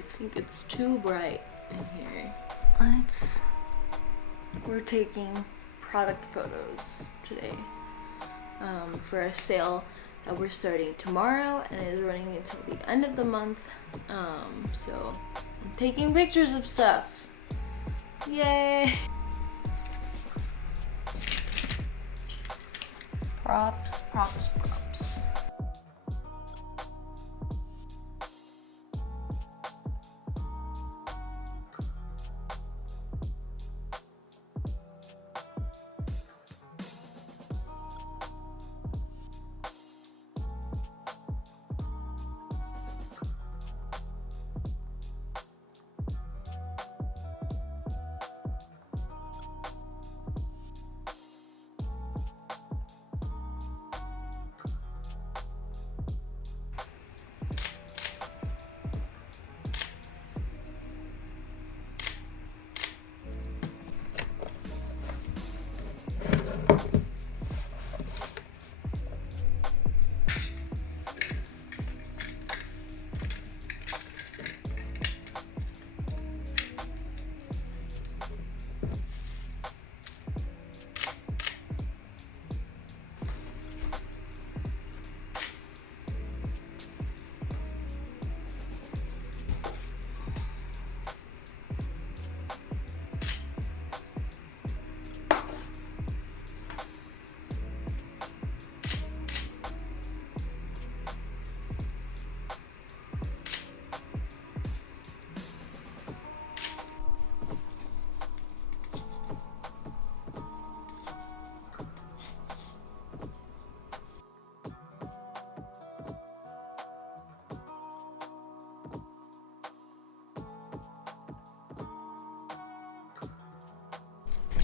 guys think it's too bright in here. We're taking product photos today for a sale that we're starting tomorrow and is running until the end of the month. So I'm taking pictures of stuff. Yay! Props, props, props.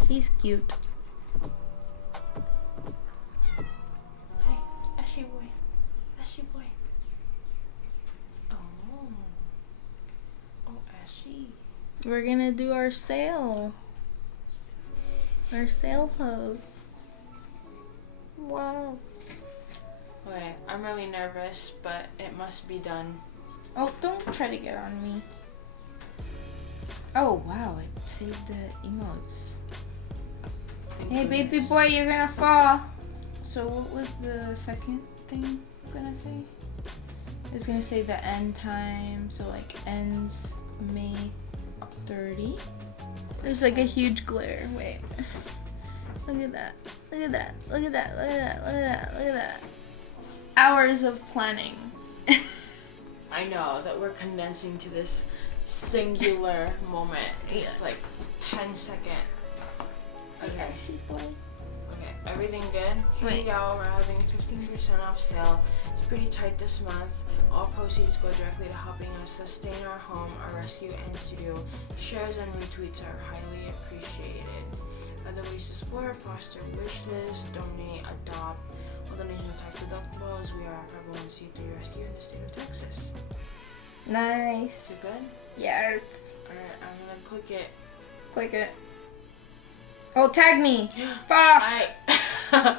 He's cute. Hi, Ashy boy. Ashy boy. Oh. Oh, Ashy. We're gonna do our sale. Our sale pose. Wow. Okay, I'm really nervous, but it must be done. Oh, don't try to get on me. Oh, wow. It saved the emotes. Hey, baby boy, you're gonna fall. So what was the second thing gonna say? It's gonna say the end time. So like ends May 30. There's like a huge glare. Wait. Look at that. Look at that. Look at that. Look at that. Look at that. Look at that. Hours of planning. I know that we're condensing to this singular moment. It's like 10-second. Okay. Okay, everything good? Hey y'all, we're having 15% off sale. It's pretty tight this month. All proceeds go directly to helping us sustain our home, our rescue, and studio. Shares and retweets are highly appreciated. Other ways to support: foster wish list, donate, adopt. All donations are tax deductible as we are a 501c3 rescue in the state of Texas. Nice. You good? Yes. Alright, I'm gonna click it. Click it. Oh, tag me! Fuck! Bye!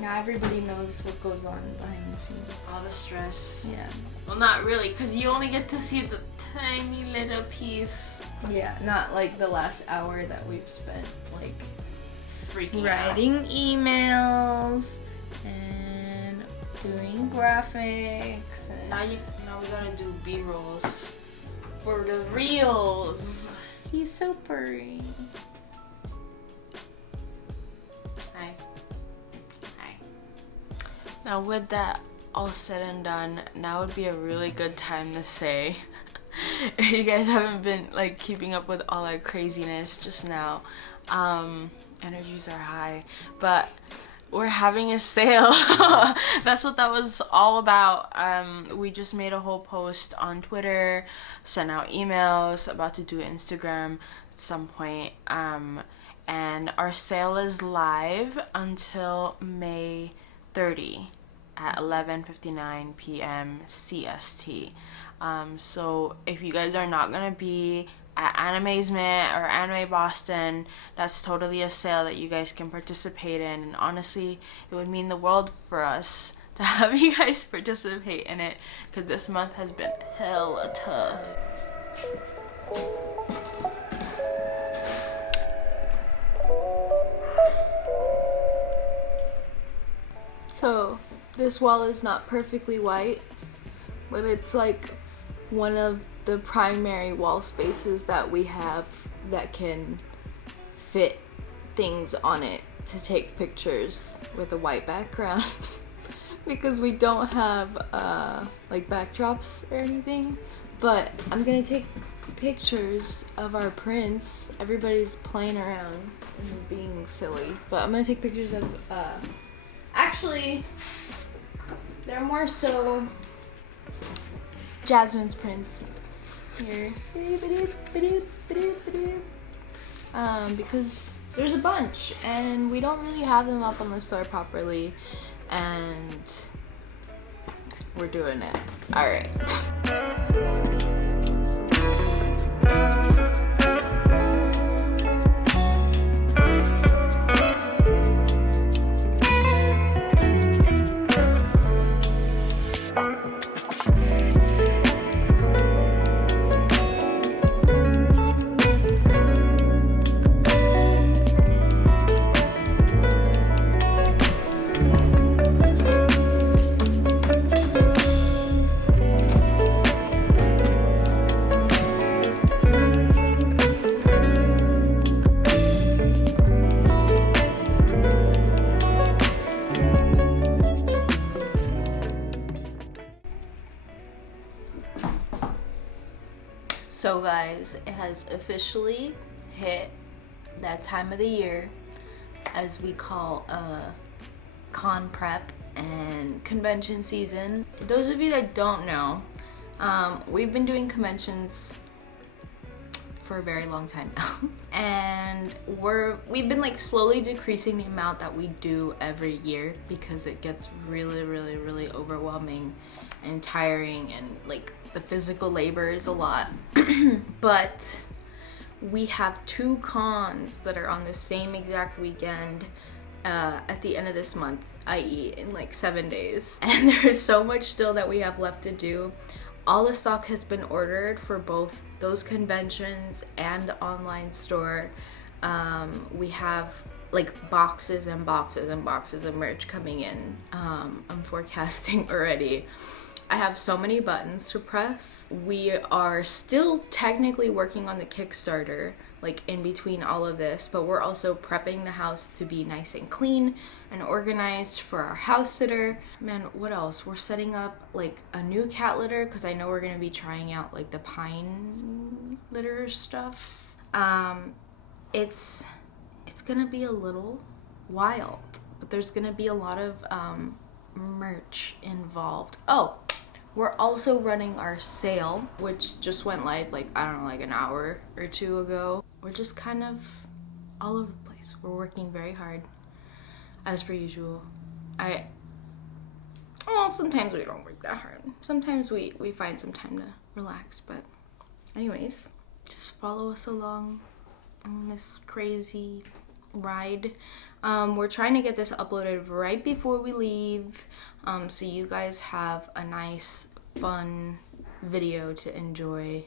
Now everybody knows what goes on behind the scenes. All the stress. Yeah. Well, not really, because you only get to see the tiny little piece. Yeah, not like the last hour that we've spent like Freaking writing emails and doing graphics. And Now we gotta do B-rolls for the reels. he's so purry. Hi. Hi. Now with that all said and done, now would be a really good time to say, if you guys haven't been like keeping up with all our craziness just now, energies are high, but we're having a sale. That's what that was all about. We just made a whole post on Twitter, sent out emails, about to do Instagram at some point, and our sale is live until May 30 at 11:59 p.m. CST. So if you guys are not gonna be at Animazement or Anime Boston, that's totally a sale that you guys can participate in, and honestly it would mean the world for us to have you guys participate in it, because this month has been hella tough. So this wall is not perfectly white, but it's like one of the primary wall spaces that we have that can fit things on it to take pictures with a white background. Because we don't have like backdrops or anything. But I'm gonna take pictures of our prints. Everybody's playing around and being silly, but I'm gonna take pictures of actually they're more so Jasmine's prints here, because there's a bunch and we don't really have them up on the store properly, and we're doing it. All right. So guys, it has officially hit that time of the year as we call con prep and convention season. Those of you that don't know, we've been doing conventions for a very long time now, and we've been like slowly decreasing the amount that we do every year because it gets really overwhelming and tiring, and like the physical labor is a lot. But we have 2 cons that are on the same exact weekend at the end of this month, i.e. in like 7 days, and there's so much still that we have left to do. All the stock has been ordered for both those conventions and online store. We have like boxes and boxes and boxes of merch coming in. I'm forecasting already. I have so many buttons to press. We are still technically working on the Kickstarter, like in between all of this, but we're also prepping the house to be nice and clean and organized for our house sitter. Man, what else? We're setting up like a new cat litter because I know we're gonna be trying out like the pine litter stuff. It's gonna be a little wild, but there's gonna be a lot of merch involved. Oh, we're also running our sale, which just went live like, I don't know, like an hour or 2 ago. We're just kind of all over the place. We're working very hard as per usual. Well, sometimes we don't work that hard. Sometimes we find some time to relax, but anyways, just follow us along on this crazy ride. We're trying to get this uploaded right before we leave, so you guys have a nice, fun video to enjoy.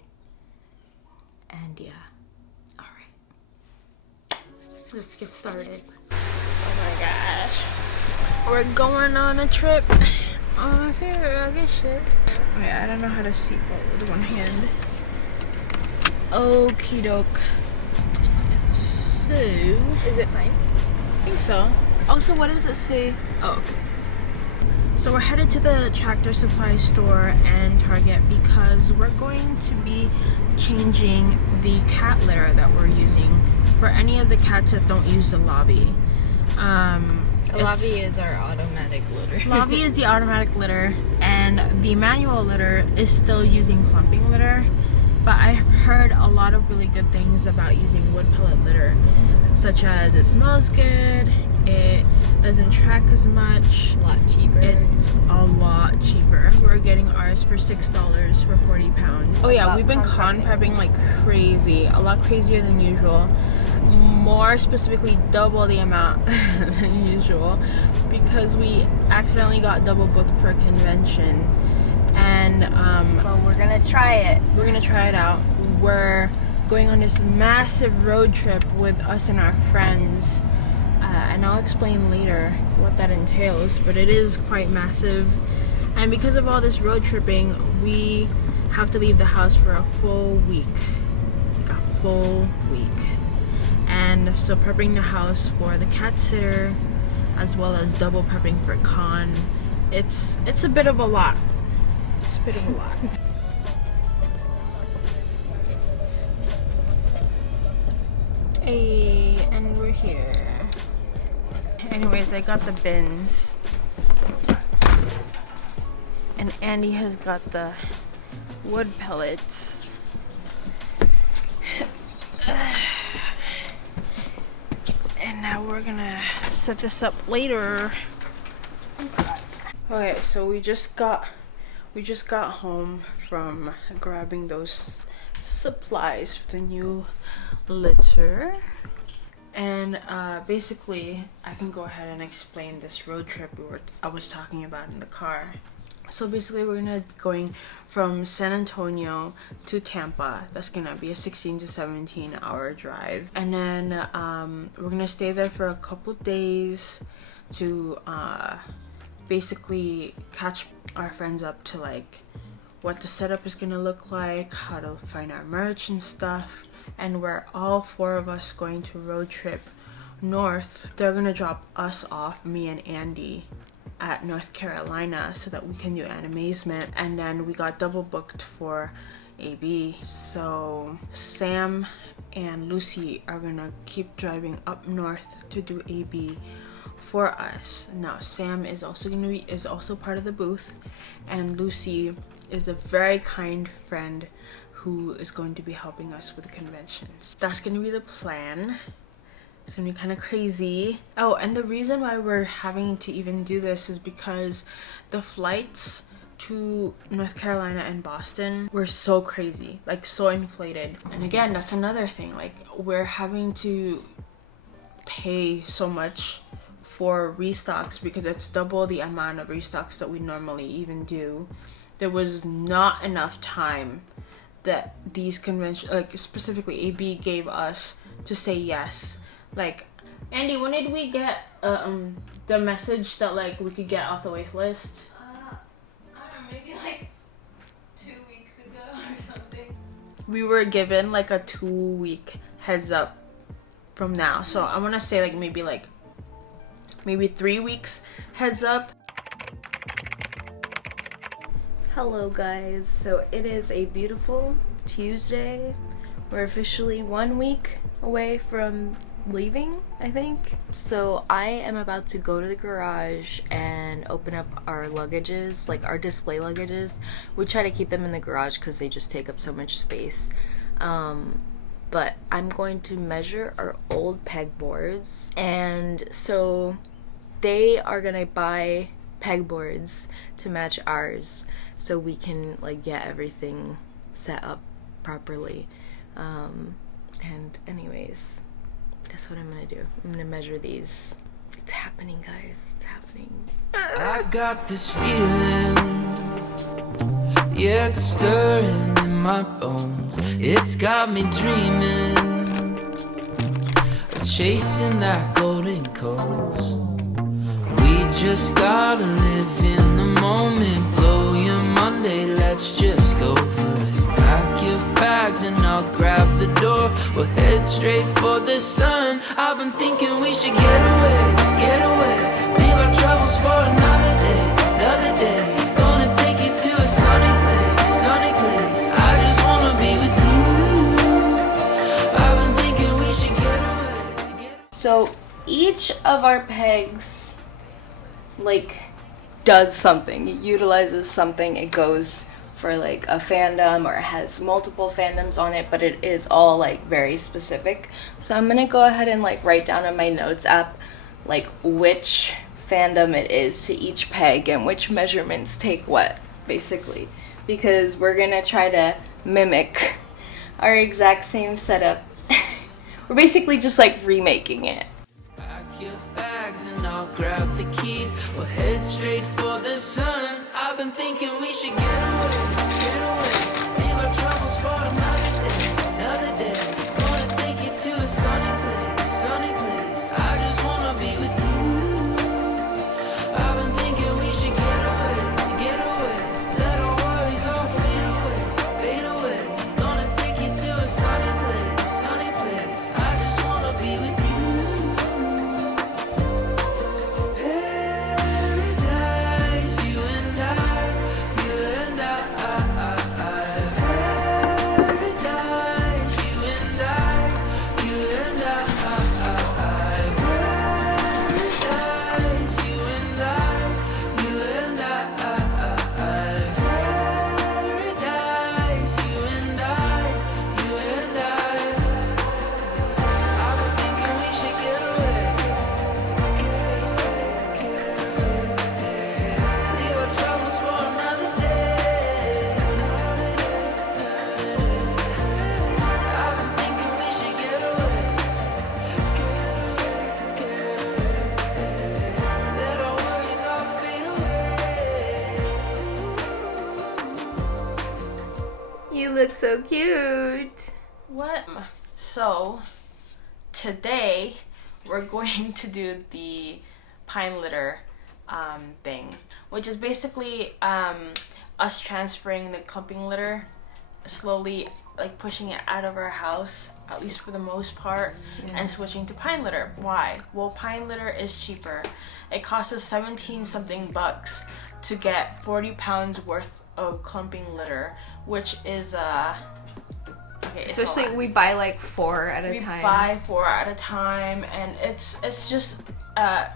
And yeah, all right, let's get started. Oh my gosh, we're going on a trip on my favorite rugged ship. Oh yeah, I don't know how to seatbelt with one hand. Okie doke. So, is it fine? I think so. Also, what does it say? Oh, okay. So we're headed to the Tractor Supply store and Target because we're going to be changing the cat litter that we're using for any of the cats that don't use the lobby. Lobby is our automatic litter. Lobby is the automatic litter, and the manual litter is still using clumping litter. But I've heard a lot of really good things about using wood pellet litter, such as it smells good, It doesn't track as much. A lot cheaper. It's a lot cheaper. We're getting ours for $6 for 40 pounds. Oh yeah, we've been con prepping like crazy. A lot crazier than usual. More specifically, double the amount than usual, because we accidentally got double booked for a convention. And well, we're gonna try it. We're gonna try it out. We're going on this massive road trip with us and our friends. And I'll explain later what that entails, but it is quite massive. And because of all this road tripping, we have to leave the house for a full week. Like a full week. And so prepping the house for the cat sitter, as well as double prepping for con, it's a bit of a lot. It's a bit of a lot. Hey, and we're here. Anyways, I got the bins. And Andy has got the wood pellets. And now we're gonna set this up later. Okay, so we just got home from grabbing those supplies for the new litter. And basically, I can go ahead and explain this road trip I was talking about in the car. So basically, we're gonna be going from San Antonio to Tampa. That's gonna be a 16 to 17 hour drive. And then we're gonna stay there for a couple days to basically catch our friends up to like what the setup is gonna look like, how to find our merch and stuff. And we're all four of us going to road trip north. They're gonna drop us off, me and Andy, at North Carolina so that we can do Animazement. And then we got double booked for AB. So Sam and Lucy are gonna keep driving up north to do AB for us. Now Sam is also part of the booth, and Lucy is a very kind friend who is going to be helping us with the conventions. That's gonna be the plan. It's gonna be kind of crazy. Oh, and the reason why we're having to even do this is because the flights to North Carolina and Boston were so crazy, like so inflated. And again, that's another thing, like we're having to pay so much for restocks because it's double the amount of restocks that we normally even do. There was not enough time that these conventions, like specifically AB, gave us to say yes. Like, Andy, when did we get the message that like we could get off the wait list? I don't know, maybe like 2 weeks ago or something. We were given like a 2-week heads up from now, so I want to say like maybe 3 weeks heads up. Hello guys, so it is a beautiful Tuesday. We're officially 1 week away from leaving, I think. So I am about to go to the garage and open up our luggages, like our display luggages. We try to keep them in the garage because they just take up so much space. But I'm going to measure our old pegboards, and so they are gonna buy pegboards to match ours so we can like get everything set up properly. And anyways, that's what I'm gonna do. I'm gonna measure these. It's happening, guys. It's happening. I got this feeling, yeah, it's stirring in my bones. It's got me dreaming of chasing that golden coast. We just gotta live in the moment. Blow your Monday, let's just go for it. Pack your bags and I'll grab the door. We'll head straight for the sun. I've been thinking we should get away. Leave our troubles for another day. Gonna take you to a sunny place. I just wanna be with you. I've been thinking we should get away. So each of our pegs like does something. It utilizes something. It goes for like a fandom, or it has multiple fandoms on it, but it is all like very specific. So I'm gonna go ahead and like write down on my notes app like which fandom it is to each peg and which measurements take what, basically, because we're gonna try to mimic our exact same setup. We're basically just like remaking it. Pack your bags and I'll grab the keys. We'll head straight for the sun. I've been thinking we should get away. Leave our troubles for another day. Wanna take you to a sunny place. I just wanna be with you. I've been thinking we should get away. Let our worries all fade away. Gonna take you to a sunny place. I just wanna be with you. Paradise, you and I. Paradise, you and I. Paradise, you and I. Paradise, you and I. I've been thinking we should get away. Leave our troubles for another day. I've been thinking we should get away. Let our worries all fade away. You look so cute. What? So, today we're going to do the pine litter thing, which is basically us transferring the clumping litter, slowly like pushing it out of our house, at least for the most part, and switching to pine litter. Why? Well, pine litter is cheaper. It costs us 17 something bucks to get 40 pounds worth of clumping litter, which is okay, it's a Especially lot. we buy like 4 at a We time. buy 4 at a time, and it's just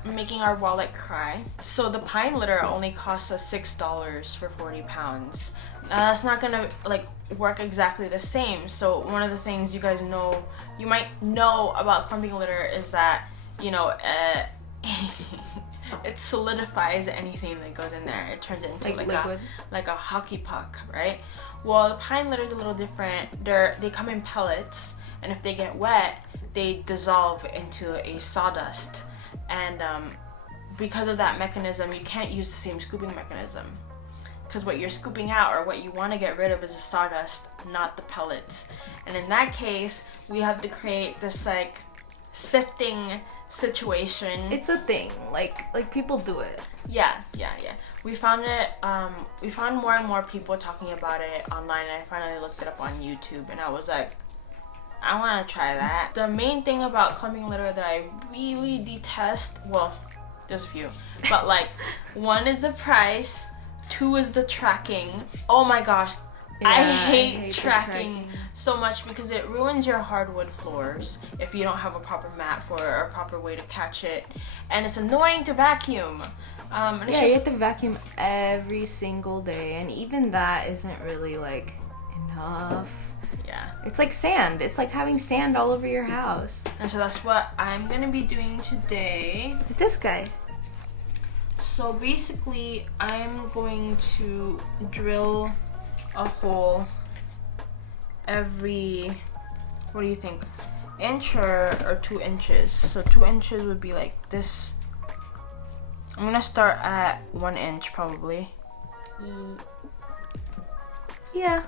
making our wallet cry. So the pine litter only costs us $6 for 40 pounds. Now that's not gonna like work exactly the same. So one of the things you guys know, you might know about clumping litter is that, you know, it solidifies anything that goes in there. It turns it into Like liquid. like a hockey puck, right? Well, the pine litter is a little different. They come in pellets, and if they get wet, they dissolve into a sawdust. And because of that mechanism, you can't use the same scooping mechanism. Because what you're scooping out, or what you want to get rid of, is the sawdust, not the pellets. And in that case, we have to create this like sifting situation. It's a thing. Like people do it. Yeah. We found it, we found more and more people talking about it online, and I finally looked it up on YouTube, and I was like, I want to try that. The main thing about clumping litter that I really detest, well, there's a few, but like, 1 is the price, 2 is the tracking. Oh my gosh, I hate tracking so much because it ruins your hardwood floors if you don't have a proper mat for it or a proper way to catch it, and it's annoying to vacuum. And it's You have to vacuum every single day, and even that isn't really like enough. Yeah. It's like sand. It's like having sand all over your house. And so that's what I'm gonna be doing today. Like this guy. So basically, I'm going to drill a hole every, what do you think, inch or 2 inches? So 2 inches would be like this. I'm gonna start at 1 inch probably. Yeah.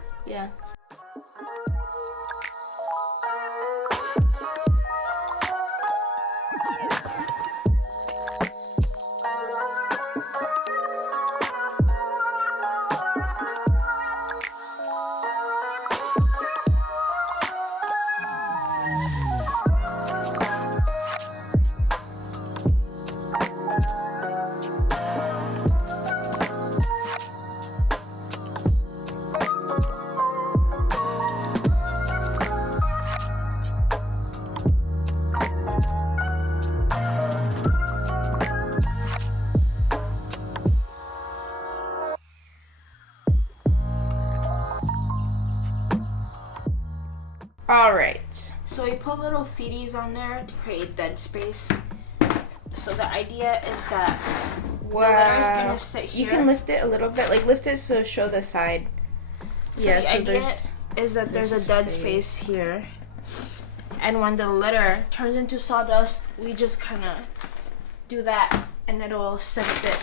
All right. So we put little feeties on there to create dead space. So the idea is that Wow. the letter's gonna sit here. You can lift it a little bit, like lift it to show the side. So yeah, the so idea there's is that there's a this dead space. space here. And when the letter turns into sawdust, we just kind of do that and it'll sift it.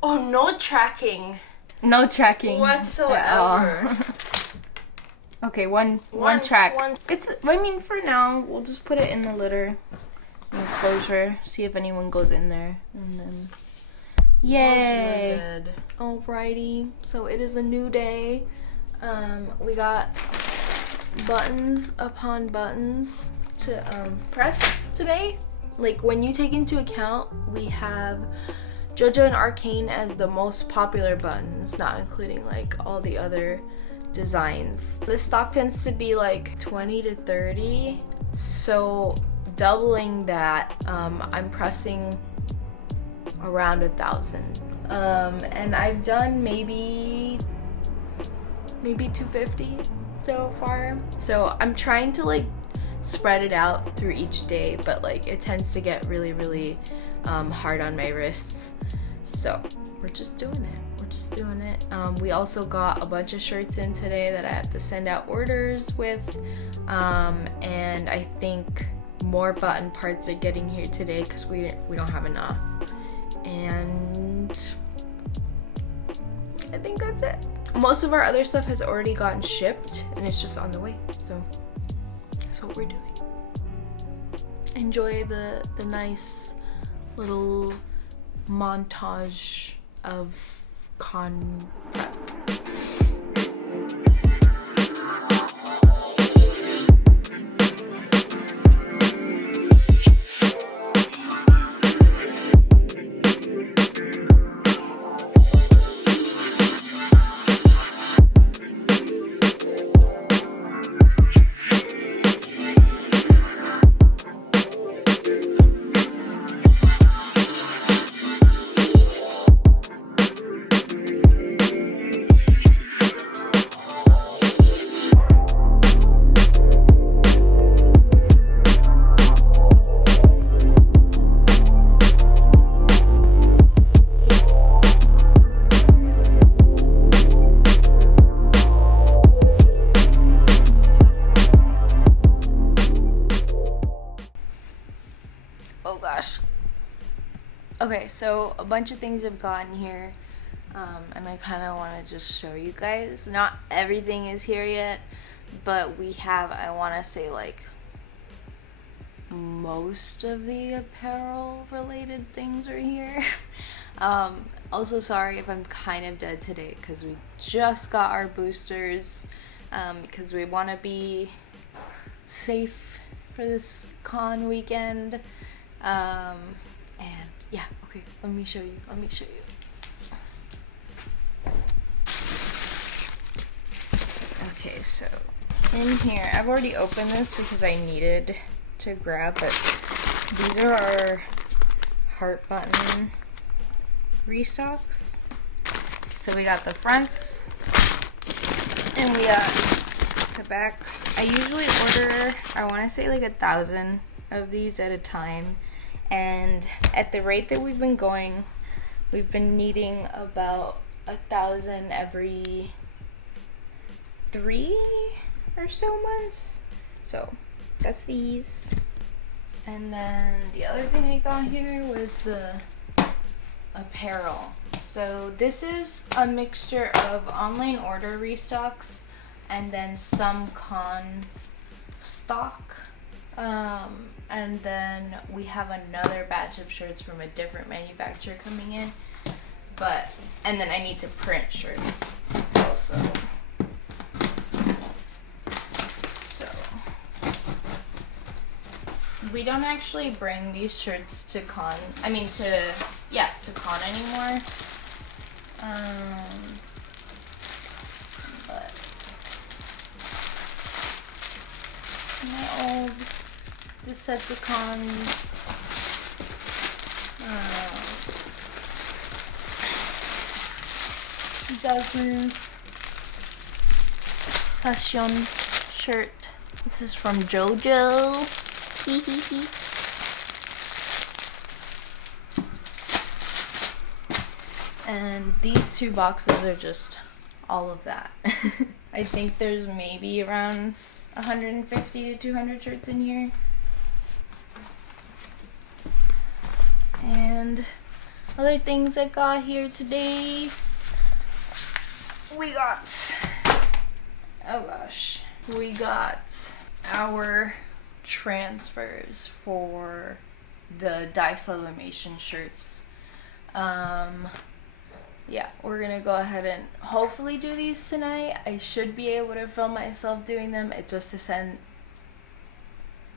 Oh, no tracking. No tracking Whatsoever. Okay, one track. One. It's. I mean, for now, we'll just put it in the litter enclosure. See if anyone goes in there, and then. Yay! Really good. Alrighty, so it is a new day. We got buttons upon buttons to press today. Like, when you take into account, we have JoJo and Arcane as the most popular buttons, not including like all the other designs. The stock tends to be like 20 to 30, so doubling that, I'm pressing around 1,000. And I've done maybe 250 so far. So I'm trying to like spread it out through each day, but like it tends to get really hard on my wrists. So we're just doing it. We also got a bunch of shirts in today that I have to send out orders with, and I think more button parts are getting here today because we don't have enough. And I think that's it. Most of our other stuff has already gotten shipped and it's just on the way. So that's what we're doing. Enjoy the nice little montage of con prep. Okay, so a bunch of things have gotten here, and I kind of want to just show you guys. Not everything is here yet, but we have, I want to say, like, most of the apparel related things are here. Also, sorry if I'm kind of dead today because we just got our boosters, because we want to be safe for this con weekend. And yeah, okay, let me show you. Okay, so in here, I've already opened this because I needed to grab, but these are our heart button restocks. So we got the fronts and we got the backs. I usually order, I want to say like 1,000 of these at a time. And at the rate that we've been going, we've been needing about 1,000 every 3 or so months. So that's these. And then the other thing I got here was the apparel. So this is a mixture of online order restocks and then some con stock. And then we have another batch of shirts from a different manufacturer coming in, and then I need to print shirts also. So we don't actually bring these shirts to con, to con anymore. But My old Decepticons. Jasmine's Passion shirt. This is from JoJo. Hee hee hee. And these two boxes are just all of that. I think there's maybe around 150 to 200 shirts in here. And other things I got here today. We got, oh gosh, we got our transfers for the Dice Sublimation shirts. Yeah, we're gonna go ahead and hopefully do these tonight. I should be able to film myself doing them. It just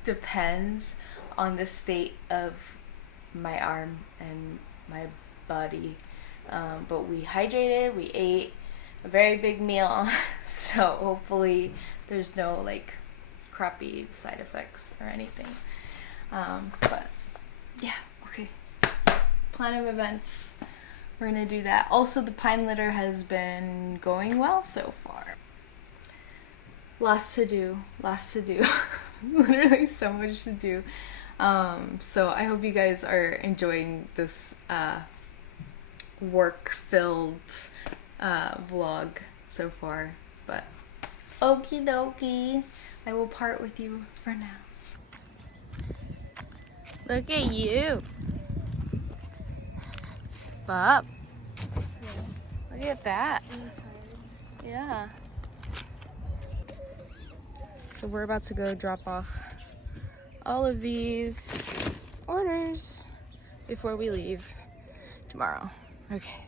depends on the state of my arm and my body. But we hydrated, we ate a very big meal, so hopefully there's no like crappy side effects or anything. But yeah, okay. Plan of events. We're gonna do that. Also, the pine litter has been going well so far. Lots to do. Literally so much to do. So I hope you guys are enjoying this work-filled vlog so far. But okie dokie, I will part with you for now. Look at you. Up. Look at that. Yeah. So we're about to go drop off all of these orders before we leave tomorrow. Okay.